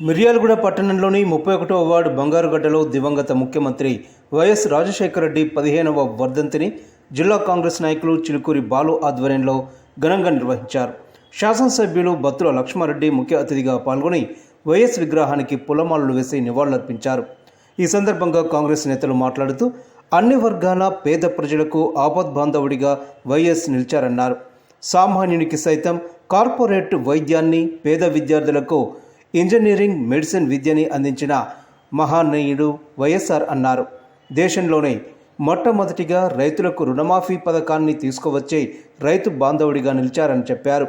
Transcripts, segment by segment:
మిర్యాలగూడ పట్టణంలోని ముప్పై ఒకటో వార్డు బంగారుగడ్డలో దివంగత ముఖ్యమంత్రి వైఎస్ రాజశేఖర రెడ్డి పదిహేనవ వర్ధంతిని జిల్లా కాంగ్రెస్ నాయకులు చిలుకూరి బాలు ఆధ్వర్యంలో ఘనంగా నిర్వహించారు. శాసనసభ్యులు బత్తుల లక్ష్మారెడ్డి ముఖ్య అతిథిగా పాల్గొని వైఎస్ విగ్రహానికి పులమాలలు వేసి నివాళులర్పించారు. ఈ సందర్భంగా కాంగ్రెస్ నేతలు మాట్లాడుతూ అన్ని వర్గాల పేద ప్రజలకు ఆపద్బాంధవుడిగా వైఎస్ నిలిచారన్నారు. సామాన్యునికి సైతం కార్పొరేట్ వైద్యాన్ని పేద విద్యార్థులకు ఇంజనీరింగ్ మెడిసిన్ విద్యని అందించిన మహానీయుడు వైఎస్ఆర్ అన్నారు. దేశంలోనే మొట్టమొదటిగా రైతులకు రుణమాఫీ పథకాన్ని తీసుకువచ్చే రైతు బాంధవుడిగా నిలిచారని చెప్పారు.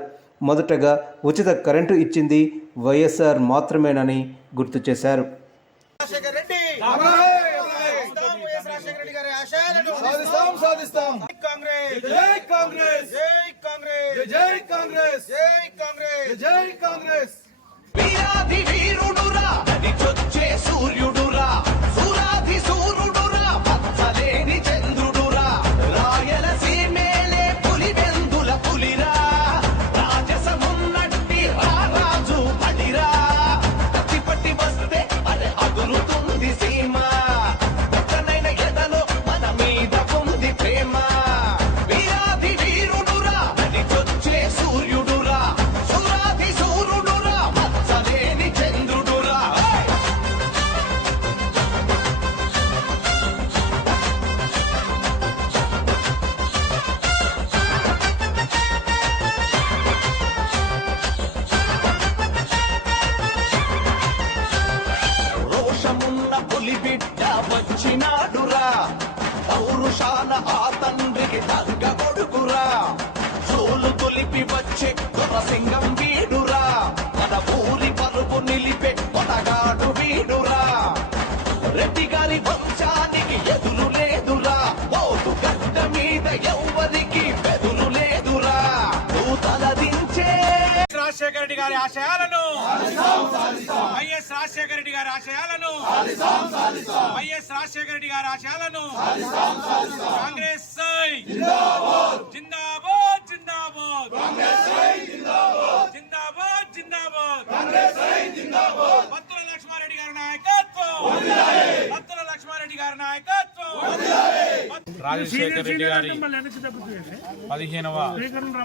మొదటగా ఉచిత కరెంటు ఇచ్చింది వైఎస్ఆర్ మాత్రమేనని గుర్తు చేశారు రాజశేఖర రెడ్డి సాధిస్తాం వైఎస్ రాజశేఖర రెడ్డి గారి ఆశయాలను సాధిస్తాం సాధిస్తాం. కాంగ్రెస్. జై కాంగ్రెస్. జై కాంగ్రెస్. జై కాంగ్రెస్. జై కాంగ్రెస్. జై కాంగ్రెస్. తండ్రికి కొడుకురా. సోలు తొలిపి వచ్చే సింగం వీడురా. మన ఊరి పరుపు నిలిపే పొటగాడు వీడురా. రెడ్డి గారి వంశానికి ఎదురు లేదురా. ఓటు గడ్డ మీద ఎవ్వరికి బెదురు లేదురా. నువ్వు తలదించే రాజశేఖర రెడ్డి గారి ఆశయాలను. వైఎస్ రాజశేఖర రెడ్డి గారి ఆశయాలను. వైఎస్ రాజశేఖర రెడ్డి గారి ఆశయాలను. కాంగ్రెస్ సై జిందాబాద్ జిందాబాద్! జిందాబాద్ జిందాబాద్! భక్తుల లక్ష్మారెడ్డి గారి నాయకత్వం! భక్తుల లక్ష్మారెడ్డి గారి నాయకత్వం! రాజశేఖర రెడ్డి గారి పదిహేనవ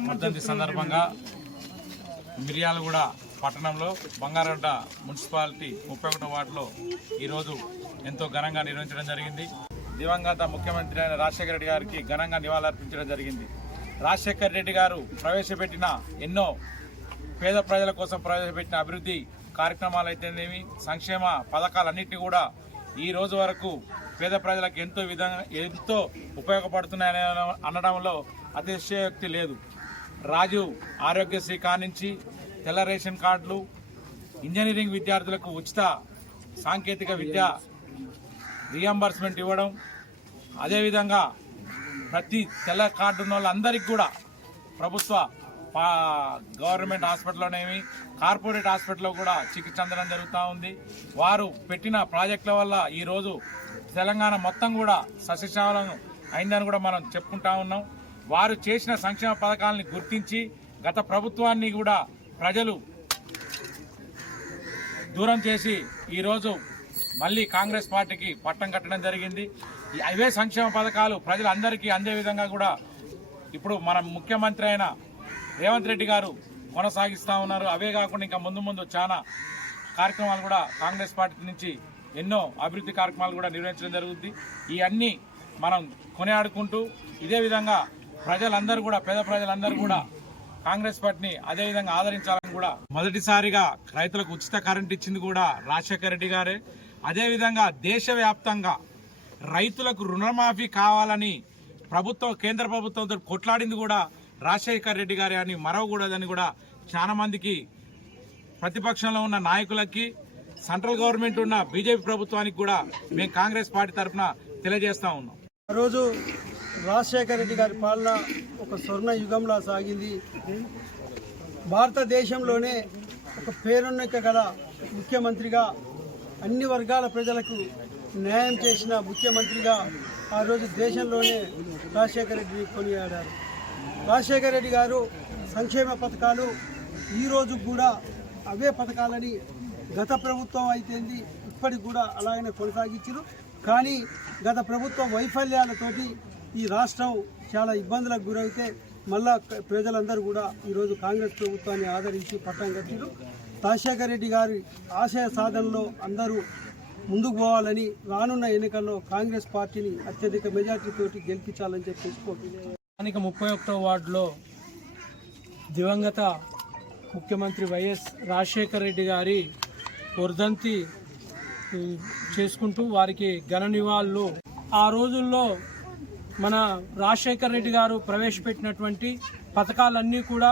వర్ధంతి సందర్భంగా మిర్యాలగూడ పట్టణంలో బంగారగడ్డ మున్సిపాలిటీ ముప్పై ఒకటో వార్డులో ఈరోజు ఎంతో ఘనంగా నిర్వహించడం జరిగింది. దివంగత ముఖ్యమంత్రి అయిన రాజశేఖర రెడ్డి గారికి ఘనంగా నివాళులర్పించడం జరిగింది. రాజశేఖర రెడ్డి గారు ప్రవేశపెట్టిన ఎన్నో పేద ప్రజల కోసం ప్రవేశపెట్టిన అభివృద్ధి కార్యక్రమాలు అయితేనేమి సంక్షేమ పథకాలన్నింటినీ కూడా ఈ రోజు వరకు పేద ప్రజలకు ఎంతో విధంగా ఎంతో ఉపయోగపడుతున్నాయని అనడంలో అతిశయోక్తి లేదు. రాజు ఆరోగ్యశ్రీ కానించి తెల్ల రేషన్ కార్డులు ఇంజనీరింగ్ విద్యార్థులకు ఉచిత సాంకేతిక విద్య రియంబర్స్మెంట్ ఇవ్వడం. అదేవిధంగా ప్రతి తెల్ల కార్డు ఉన్న వాళ్ళందరికీ కూడా ప్రభుత్వ పా- గవర్నమెంట్ హాస్పిటల్లోనేమి కార్పొరేట్ హాస్పిటల్లో కూడా చికిత్స అందడం జరుగుతూ ఉంది. వారు పెట్టిన ప్రాజెక్టుల వల్ల ఈరోజు తెలంగాణ మొత్తం కూడా సస్యశాలను అయిందని కూడా మనం చెప్పుకుంటా ఉన్నాం. వారు చేసిన సంక్షేమ పథకాలని గుర్తించి గత ప్రభుత్వాన్ని కూడా ప్రజలు దూరం చేసి ఈరోజు మళ్ళీ కాంగ్రెస్ పార్టీకి పట్టం కట్టడం జరిగింది. అవే సంక్షేమ పథకాలు ప్రజలందరికీ అందే విధంగా కూడా ఇప్పుడు మన ముఖ్యమంత్రి అయిన రేవంత్ రెడ్డి గారు కొనసాగిస్తూ ఉన్నారు. అవే కాకుండా ఇంకా ముందు ముందు చాలా కార్యక్రమాలు కూడా కాంగ్రెస్ పార్టీ నుంచి ఎన్నో అభివృద్ధి కార్యక్రమాలు కూడా నిర్వహించడం జరుగుతుంది ఇవన్నీ మనం కొనియాడుకుంటూ ఇదే విధంగా ప్రజలందరూ కూడా పేద ప్రజలందరూ కూడా కాంగ్రెస్ పార్టీని అదే విధంగా ఆదరించాలని కూడా మొదటిసారిగా రైతులకు ఉచిత కరెంట్ ఇచ్చింది కూడా రాజశేఖర రెడ్డి గారే. అదేవిధంగా దేశవ్యాప్తంగా రైతులకు రుణమాఫీ కావాలని ప్రభుత్వం కేంద్ర ప్రభుత్వంతో కొట్లాడింది కూడా రాజశేఖర్ రెడ్డి గారే అని మరవకూడదని కూడా చాలా మందికి ప్రతిపక్షంలో ఉన్న నాయకులకి సెంట్రల్ గవర్నమెంట్ ఉన్న బీజేపీ ప్రభుత్వానికి కూడా మేము కాంగ్రెస్ పార్టీ తరఫున తెలియజేస్తా ఉన్నాం. రోజు రాజశేఖర రెడ్డి గారి పాలన ఒక స్వర్ణ యుగంలా సాగింది. భారతదేశంలోనే ఒక పేరున్నక గల ముఖ్యమంత్రిగా అన్ని వర్గాల ప్రజలకు న్యాయం చేసిన ముఖ్యమంత్రిగా ఆ రోజు దేశంలోనే రాజశేఖర రెడ్డి కొనియాడారు. రాజశేఖర రెడ్డి గారు సంక్షేమ పథకాలు ఈరోజు కూడా అవే పథకాలని గత ప్రభుత్వం అయితేంది ఇప్పటికి కూడా అలాగనే కొనసాగించారు కానీ గత ప్రభుత్వం వైఫల్యాలతోటి ఈ రాష్ట్రం చాలా ఇబ్బందులకు గురైతే మళ్ళా ప్రజలందరూ కూడా ఈరోజు కాంగ్రెస్ ప్రభుత్వాన్ని ఆదరించి పట్టం కట్టారు రాజశేఖర రెడ్డి గారి ఆశయ సాధనలో అందరూ ముందుకు పోవాలని రానున్న ఎన్నికల్లో కాంగ్రెస్ పార్టీని అత్యధిక మెజార్టీతోటి గెలిపించాలని చెప్పి స్థానిక ముప్పై ఒకటో వార్డులో దివంగత ముఖ్యమంత్రి వైఎస్ రాజశేఖర రెడ్డి గారి వర్ధంతి చేసుకుంటూ వారికి ఘన నివాళులు. ఆ రోజుల్లో మన రాజశేఖర రెడ్డి గారు ప్రవేశపెట్టినటువంటి పథకాలన్నీ కూడా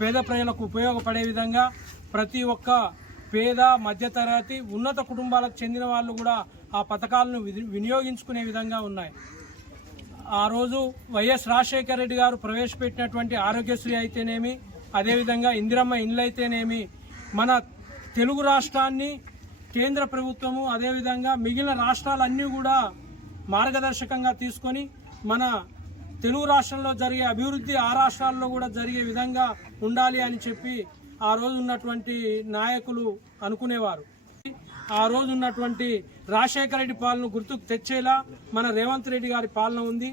పేద ప్రజలకు ఉపయోగపడే విధంగా ప్రతి ఒక్క పేద మధ్యతరగతి ఉన్నత కుటుంబాలకు చెందిన వాళ్ళు కూడా ఆ పథకాలను వినియోగించుకునే విధంగా ఉన్నాయి. ఆ రోజు వైఎస్ రాజశేఖర రెడ్డి గారు ప్రవేశపెట్టినటువంటి ఆరోగ్యశ్రీ అయితేనేమి అదేవిధంగా ఇందిరమ్మ ఇండ్లు అయితేనేమి మన తెలుగు రాష్ట్రాన్ని కేంద్ర ప్రభుత్వము అదేవిధంగా మిగిలిన రాష్ట్రాలన్నీ కూడా మార్గదర్శకంగా తీసుకొని మన తెలుగు రాష్ట్రంలో జరిగే అభివృద్ధి ఆ రాష్ట్రాల్లో కూడా జరిగే విధంగా ఉండాలి అని చెప్పి ఆ రోజు ఉన్నటువంటి నాయకులు అనుకునేవారు. ఆ రోజు ఉన్నటువంటి రాజశేఖర రెడ్డి పాలన గుర్తుకు తెచ్చేలా మన రేవంత్ రెడ్డి గారి పాలన ఉంది.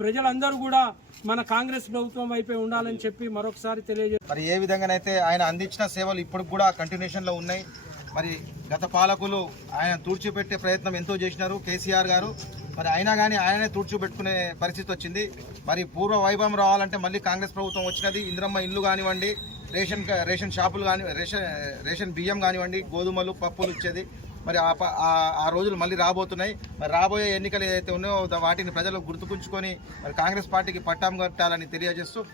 ప్రజలందరూ కూడా మన కాంగ్రెస్ ప్రభుత్వం వైపే ఉండాలని చెప్పి మరొకసారి తెలియజే మరి ఏ విధంగానైతే ఆయన అందించిన సేవలు ఇప్పుడు కూడా కంటిన్యూషన్లో ఉన్నాయి. మరి గత పాలకులు ఆయన తుడిచిపెట్టే ప్రయత్నం ఎంతో చేసినారు. కేసీఆర్ గారు మరి అయినా కానీ ఆయననే తుడుచుపెట్టుకునే పరిస్థితి వచ్చింది. మరి పూర్వ వైభవం రావాలంటే మళ్ళీ కాంగ్రెస్ ప్రభుత్వం వచ్చినది. ఇంద్రమ్మ ఇల్లు కానివ్వండి రేషన్ రేషన్ షాపులు కానీ రేషన్ రేషన్ బియ్యం కానివ్వండి గోధుమలు పప్పులు ఇచ్చేది. మరి ఆ ప- ఆ- రోజులు మళ్ళీ రాబోతున్నాయి. మరి రాబోయే ఎన్నికలు ఏదైతే ఉన్నాయో వాటిని ప్రజలు గుర్తుకుంచుకొని మరి కాంగ్రెస్ పార్టీకి పట్టాం కట్టాలని తెలియజేస్తూ